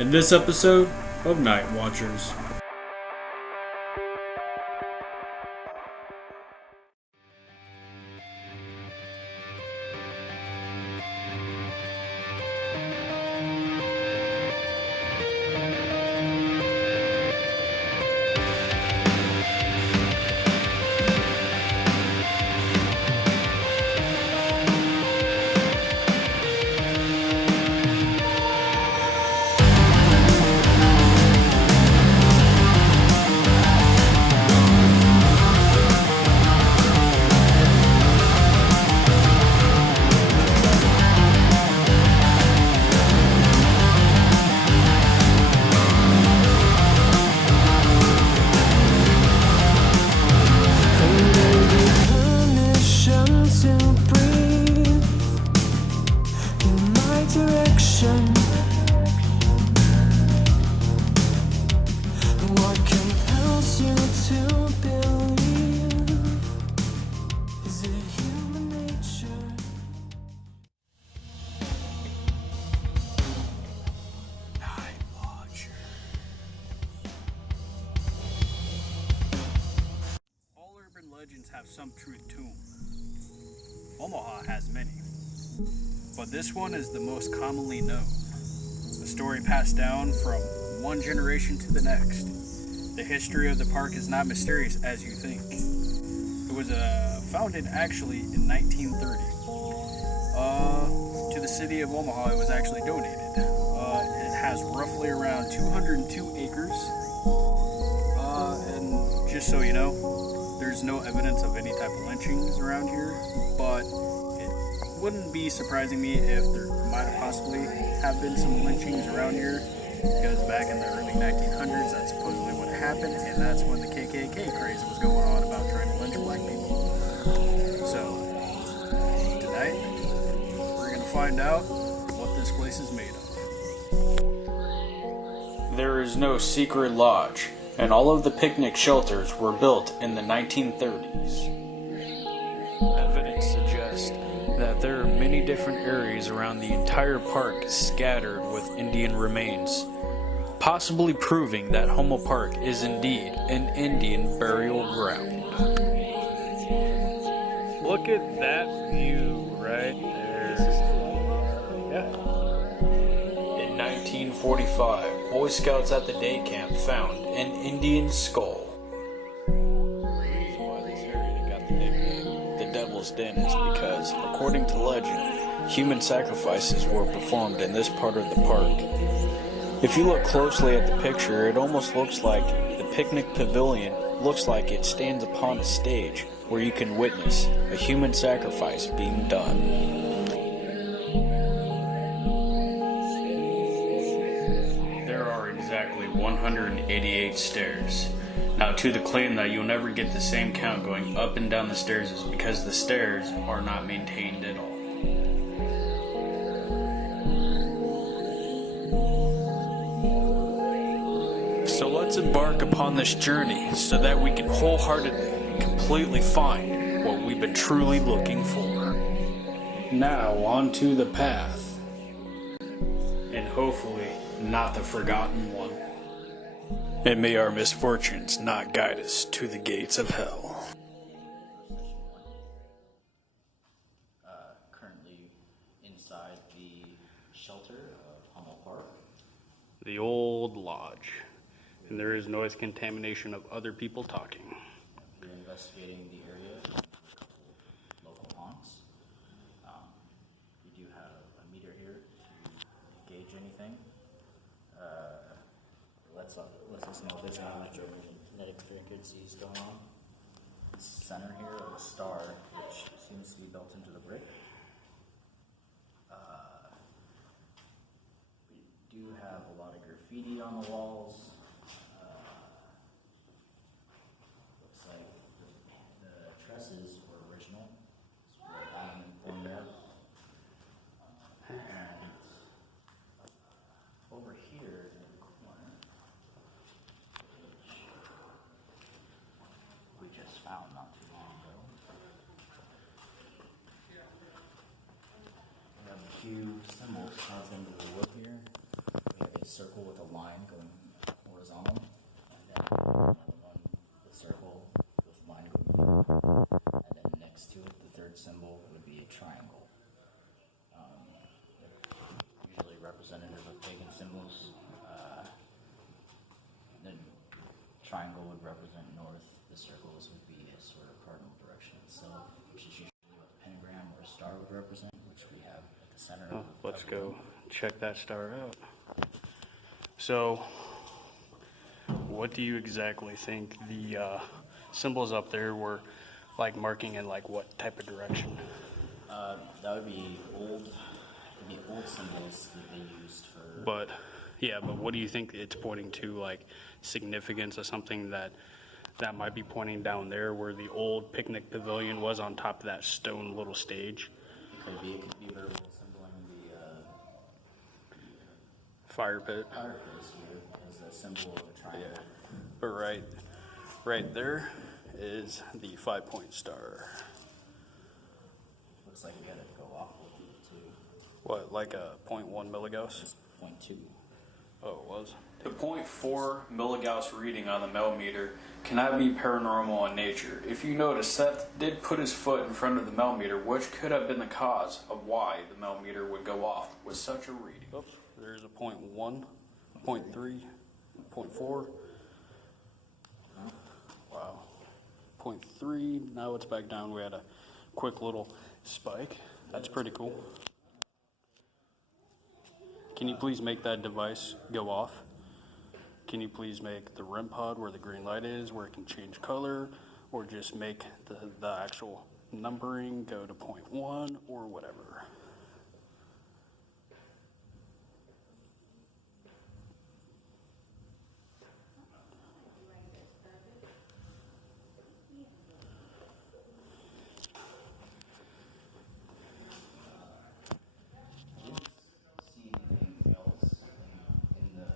in this episode of Night Watchers. Legends have some truth to them. Omaha has many, but this one is the most commonly known. A story passed down from one generation to the next. The history of the park is not mysterious as you think. It was founded actually in 1930. To the city of Omaha, it was actually donated. It has roughly around 202 acres. And just so you know, there's no evidence of any type of lynchings around here, but it wouldn't be surprising me if there might have possibly have been some lynchings around here, because back in the early 1900s, that's supposedly what happened, and that's when the KKK craze was going on about trying to lynch black people. So, tonight, we're going to find out what this place is made of. There is no secret lodge, and all of the picnic shelters were built in the 1930s. Evidence suggests that there are many different areas around the entire park scattered with Indian remains, possibly proving that Hummel Park is indeed an Indian burial ground. Look at that view right there. Yeah. In 1945, Boy Scouts at the day camp found an Indian skull. The reason why this area got the nickname the Devil's Den is because, according to legend, human sacrifices were performed in this part of the park. If you look closely at the picture, it almost looks like the picnic pavilion looks like it stands upon a stage where you can witness a human sacrifice being done. Exactly 188 stairs. Now, to the claim that you'll never get the same count going up and down the stairs is because the stairs are not maintained at all. So let's embark upon this journey so that we can wholeheartedly, completely find what we've been truly looking for. Now, on to the path. And hopefully, not the forgotten one. And may our misfortunes not guide us to the gates of hell. Currently inside the shelter of Hummel Park. The old lodge. And there is noise contamination of other people talking. We're investigating the area with a couple local honks. We do have a meter here to gauge anything. Lets us know if there's any electromagnetic frequencies going on. Center here of a star, which seems to be built into the brick. We do have a lot of graffiti on the walls. Looks like the trusses were original. It's real diamond form there. And over here in the corner, which we just found not too long ago, we have a few symbols carved into the wood here. We have a circle with a line going horizontal, and then another one, the circle with a line going vertical, and then next to it, the third symbol would be a triangle. Usually representative of pagan symbols. The triangle would represent north, the circles would be a sort of cardinal direction itself, which is usually what the pentagram or a star would represent, which we have at the center of the Let's go check that star out. So, what do you exactly think the symbols up there were like marking in like what type of direction? That would be old symbols that they used for. But what do you think it's pointing to, like significance of something that might be pointing down there where the old picnic pavilion was on top of that stone little stage? It could be literal symboling the Fire pit. fire pit here as a symbol of a triangle. Yeah. But right there is the 5-point star. Looks like we got to go off with it too. What, like a 0.1 milligauss? Just 0.2. Oh, it was. The 0.4 milligauss reading on the millimeter cannot be paranormal in nature. If you notice, Seth did put his foot in front of the millimeter, which could have been the cause of why the millimeter would go off with such a reading. Oh, there's a 0.1, 0.3, 0.4. Wow. 0.3, now it's back down. We had a quick little spike. That's pretty cool. Can you please make that device go off? Can you please make the REM pod where the green light is, where it can change color, or just make the actual numbering go to 0.1 or whatever? See anything else in the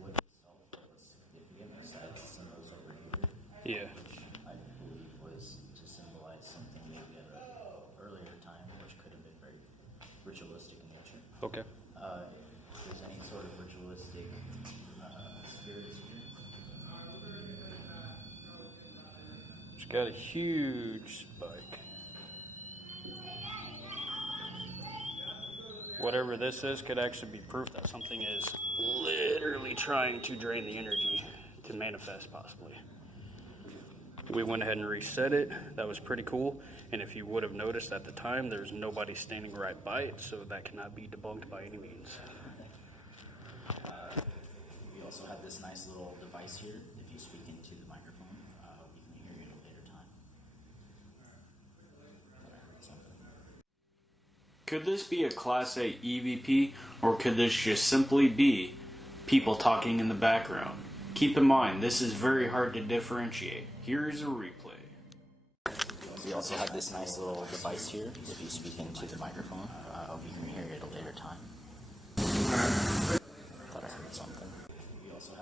wood itself that was significant besides the symbols over here? Yeah. Which I believe was to symbolize something maybe at an earlier time, which could have been very ritualistic in nature. Okay. If there's any sort of ritualistic spirits here. It's got a huge spike. Whatever this is could actually be proof that something is literally trying to drain the energy to manifest, possibly. We went ahead and reset it. That was pretty cool. And if you would have noticed at the time, there's nobody standing right by it, so that cannot be debunked by any means. We also have this nice little device here. If you speak into the microphone, we can hear you at a later time. Thought I heard something. Could this be a Class A EVP, or could this just simply be people talking in the background? Keep in mind, this is very hard to differentiate. Here is a replay. We also have this nice little device here. If you speak into the microphone, we can hear you at a later time. Thought I heard something.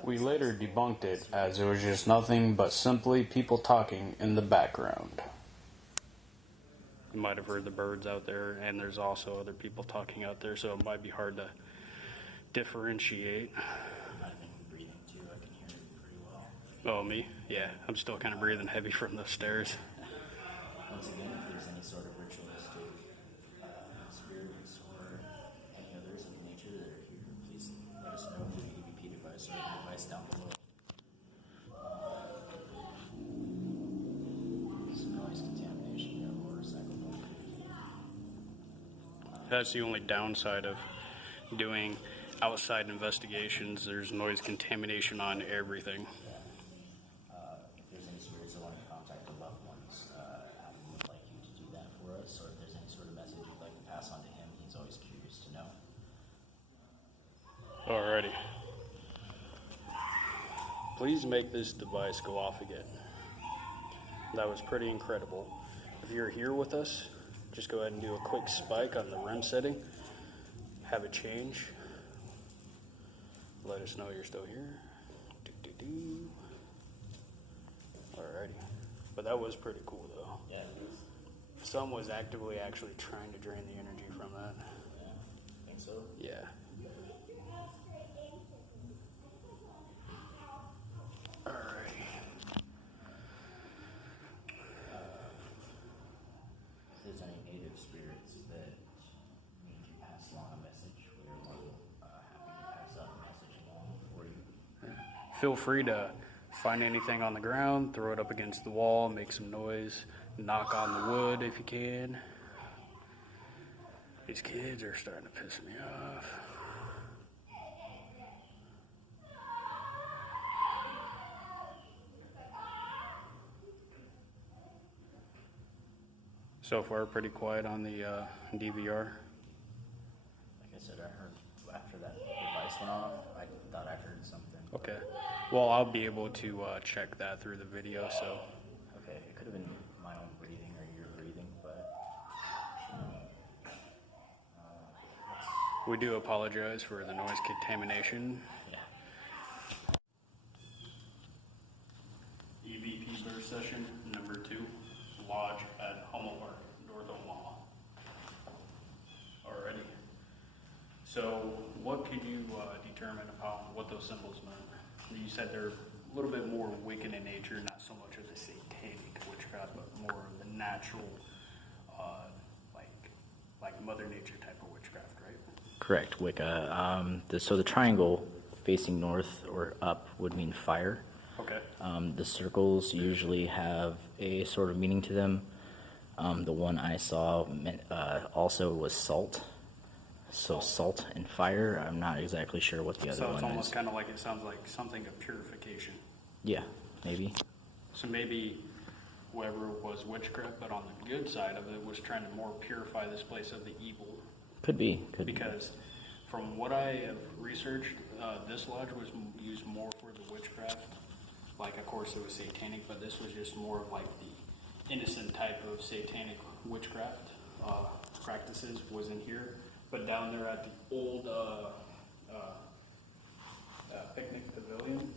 We later debunked it as it was just nothing but simply people talking in the background. You might have heard the birds out there, and there's also other people talking out there, so it might be hard to differentiate. Might have been breathing too. I can hear it pretty well. Oh, me? Yeah, I'm still kind of breathing heavy from the stairs. Once again, if there's any sort of ritualistic spirits or any others of nature that are here, please let us know through the EVP device or the device down below. Some noise contamination here or recycled noise. That's the only downside of doing outside investigations. There's noise contamination on everything. If there's any spirits that want to contact the loved ones, Adam would like you to do that for us, or if there's any sort of message you'd like to pass on to him, he's always curious to know. Alrighty. Please make this device go off again. That was pretty incredible. If you're here with us, just go ahead and do a quick spike on the REM setting. Have it change. Let us know you're still here. Do-do-do. Alrighty. But that was pretty cool though. Yeah, it is. Some was actively actually trying to drain the energy from that. Yeah, think so? Yeah. feel free to find anything on the ground, throw it up against the wall, make some noise, knock on the wood if you can. These kids are starting to piss me off. So far, pretty quiet on the DVR. Like I said, I heard after that device went off, I thought I heard something. Okay. Well, I'll be able to check that through the video, so. Okay, it could have been my own breathing or your breathing, but We do apologize for the noise contamination. yeah. EVP burst session number 2, lodge at Hummel Park, North Omaha. Alrighty. So, what could you determine upon what those symbols meant? You said they're a little bit more Wiccan in nature, not so much of the satanic witchcraft, but more of the natural, like Mother Nature type of witchcraft, right? Correct, Wicca. So the triangle facing north or up would mean fire. Okay. The circles usually have a sort of meaning to them. The one I saw also was salt. So salt and fire. I'm not exactly sure what the other So one it's almost is. kind of like, it sounds like something of purification. Yeah, maybe. So maybe whoever was witchcraft, but on the good side of it, was trying to more purify this place of the evil. Could be. Because from what I have researched, this lodge was used more for the witchcraft. Like, of course, it was satanic, but this was just more of like the innocent type of satanic witchcraft practices was in here. But down there at the old picnic pavilion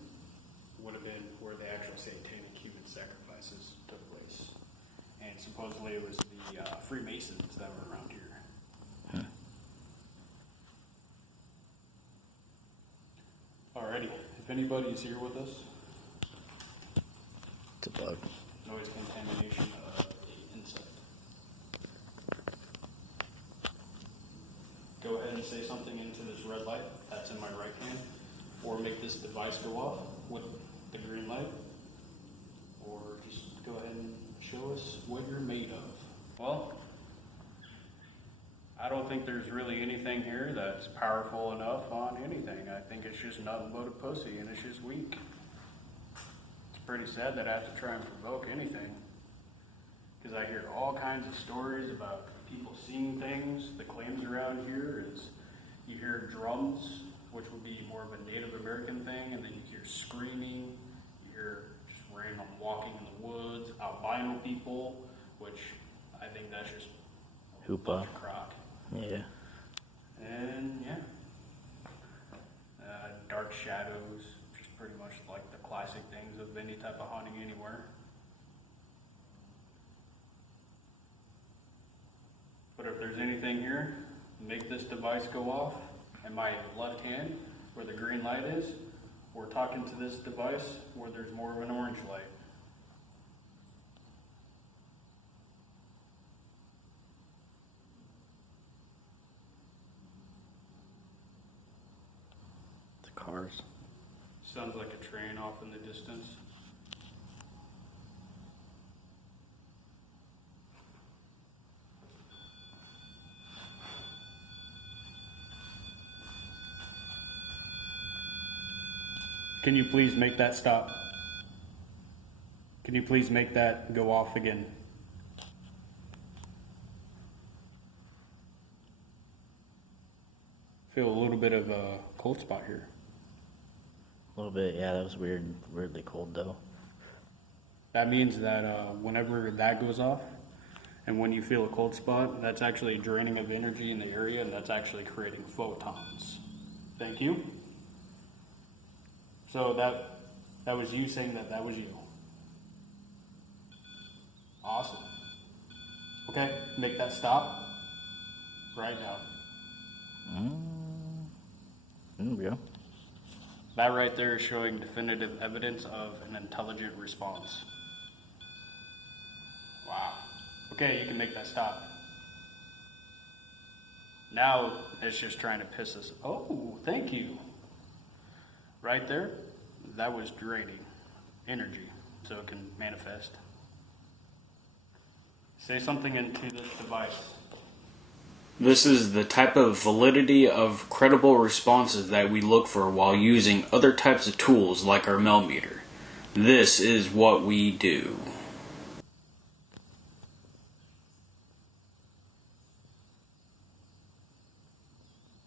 would have been where the actual satanic human sacrifices took place. And supposedly it was the Freemasons that were around here. Alrighty, if anybody's here with us, It's a bug. noise contamination of an insect. Go ahead and say something into this red light that's in my right hand, or make this device go off with the green light, or just go ahead and show us what you're made of. Well, I don't think there's really anything here that's powerful enough on anything. I think it's just nothing but a pussy, and it's just weak. It's pretty sad that I have to try and provoke anything, because I hear all kinds of stories about people seeing things. The claims around here is you hear drums, which would be more of a Native American thing, and then you hear screaming, you hear just random walking in the woods, albino people, which I think that's just a Hoopa. bunch of crock. Yeah. And yeah, dark shadows, just pretty much like the classic things of any type of haunting anywhere. But if there's anything here, make this device go off. In my left hand, where the green light is, we're talking to this device where there's more of an orange light. The cars. Sounds like a train off in the distance. Can you please make that stop? Can you please make that go off again? Feel a little bit of a cold spot here. A little bit, yeah, that was weird. Weirdly cold though. That means that whenever that goes off, and when you feel a cold spot, that's actually a draining of energy in the area, and that's actually creating photons. Thank you. So that was you saying that was you. Awesome. Okay, make that stop right now. There we go. That right there is showing definitive evidence of an intelligent response. Wow. Okay, you can make that stop. Now it's just trying to piss us. Oh, thank you. Right there, that was draining energy, so it can manifest. Say something into this device. This is the type of validity of credible responses that we look for while using other types of tools like our millimeter. This is what we do.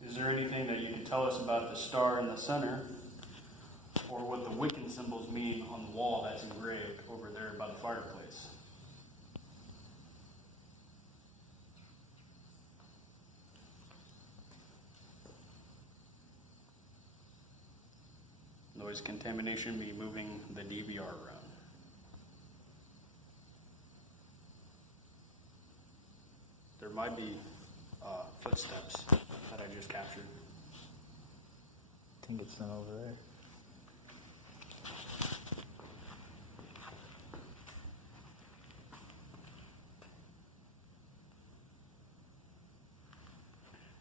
Is there anything that you can tell us about the star in the center, or what the Wiccan symbols mean on the wall that's engraved over there by the fireplace? Noise contamination be moving the DVR around. There might be footsteps that I just captured. I think it's them over there.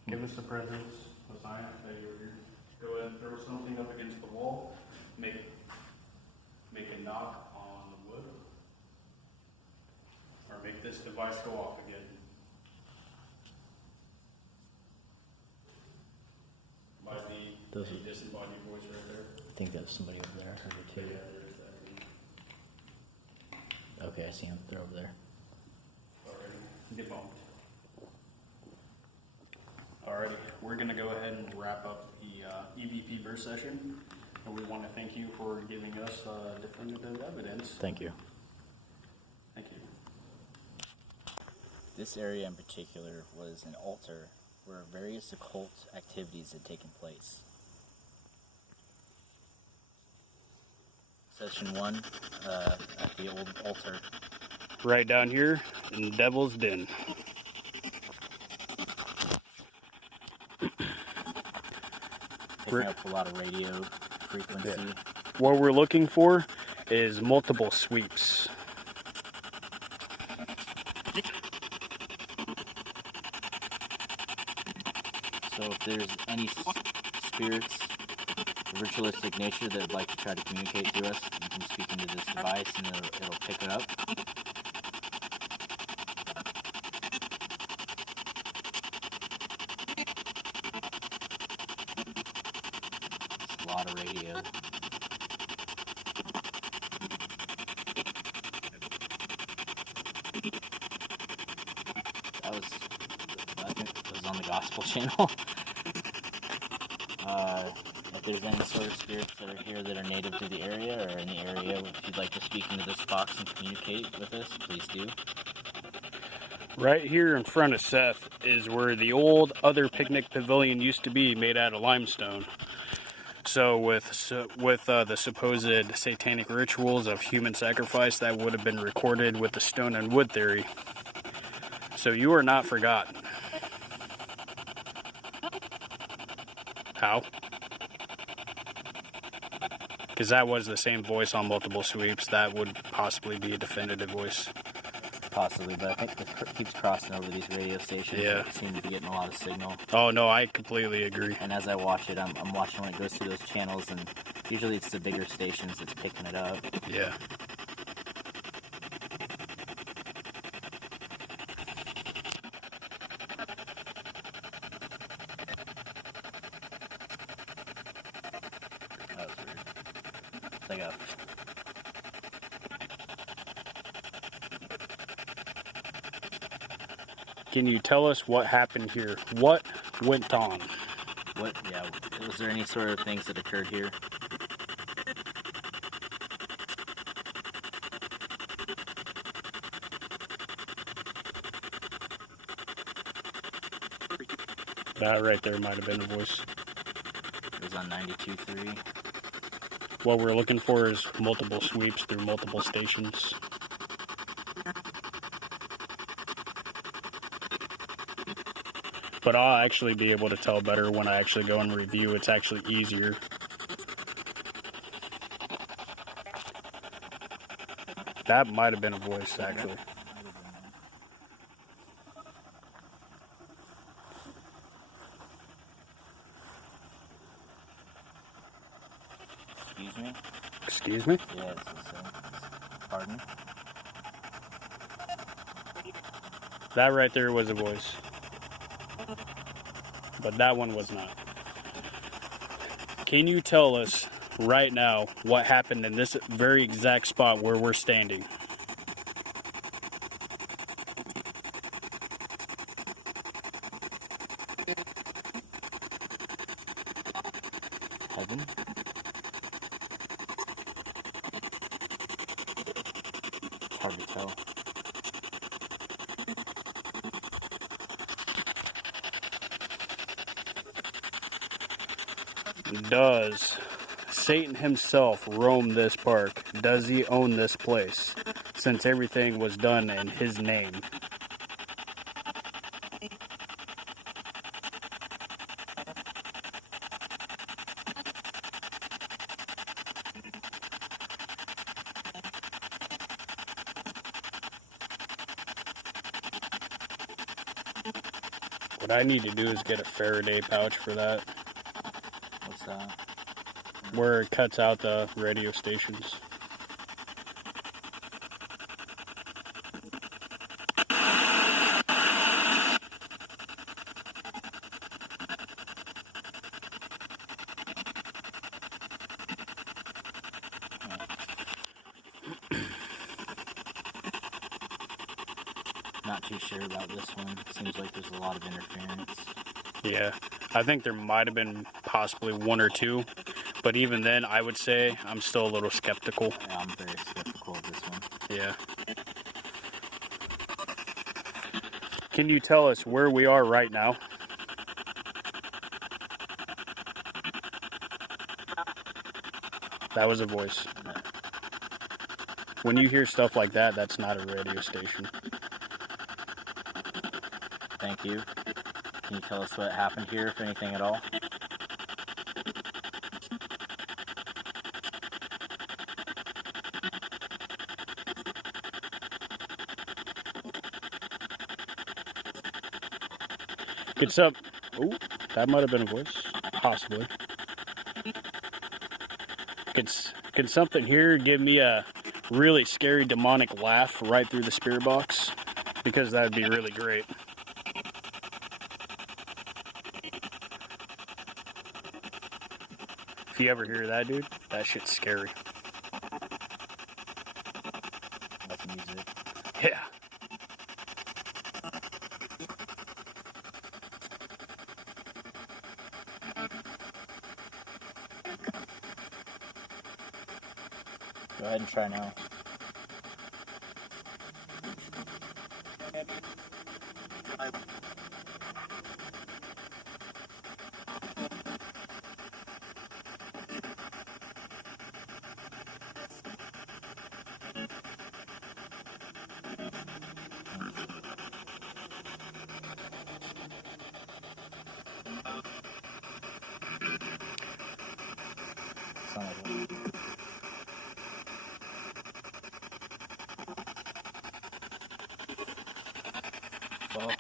Give us the presence, the sign that you're here. Go ahead and throw something up against the wall. Make a knock on the wood. Or make this device go off again. Might be Those a disembodied voice right there. I think that's somebody over there. I heard it too. Yeah, there is that. Okay, I see them. They're over there. Alrighty. Get bumped. Alrighty, we're going to go ahead and wrap up the EVP burst session. And we want to thank you for giving us definitive evidence. Thank you. Thank you. This area in particular was an altar where various occult activities had taken place. Session 1 at the old altar. Right down here in Devil's Den. Picking up a lot of radio frequency. Yeah. What we're looking for is multiple sweeps. So if there's any spirits of ritualistic nature that would like to try to communicate to us, you can speak into this device and it'll pick it up. It's a lot of radio. I think it was on the Gospel Channel. If there's any sort of spirits that are here that are native to the area or in the area, if you'd like to speak into this box and communicate with us, please do. Right here in front of Seth is where the old other picnic pavilion used to be, made out of limestone. So with the supposed satanic rituals of human sacrifice, that would have been recorded with the stone and wood theory. So you are not forgotten. How? Because that was the same voice on multiple sweeps. That would possibly be a definitive voice. Possibly, but I think it keeps crossing over these radio stations. Yeah. That seem to be getting a lot of signal. Oh no, I completely agree. And as I watch it, I'm watching when it goes through those channels, and usually it's the bigger stations that's picking it up. Yeah. That was weird. It's like a... Can you tell us what happened here? What went on? Was there any sort of things that occurred here? That right there might have been a voice. It was on 92.3. What we're looking for is multiple sweeps through multiple stations. But I'll actually be able to tell better when I actually go and review. It's actually easier. That might have been a voice, actually. Excuse Excuse me? Excuse me? Yeah, it's the same. Pardon? That right there was a voice. But that one was not. Can you tell us right now what happened in this very exact spot where we're standing? Heaven? It's hard to tell. Does Satan himself roam this park? Does he own this place? Since everything was done in his name. What I need to do is get a Faraday pouch for that, What's that? where it cuts out the radio stations. Not too sure about this one. Seems like there's a lot of interference. Yeah, I think there might have been possibly one or two, but even then, I would say I'm still a little skeptical. Yeah, I'm very skeptical of this one. Yeah. Can you tell us where we are right now? That was a voice. When you hear stuff like that, that's not a radio station. Thank you. Can you tell us what happened here, if anything at all? It's up. Oh, that might have been a voice. Possibly. Can something here give me a really scary demonic laugh right through the spirit box? Because that would be really great. If you ever hear that, dude, that shit's scary. That's music. Yeah. Go ahead and try now. Sound like it. Well,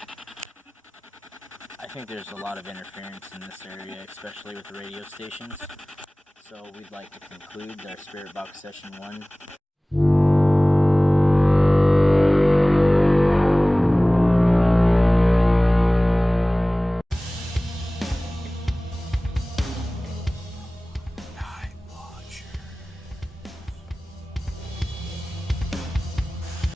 I think there's a lot of interference in this area, especially with the radio stations. So we'd like to conclude our Spirit Box Session 1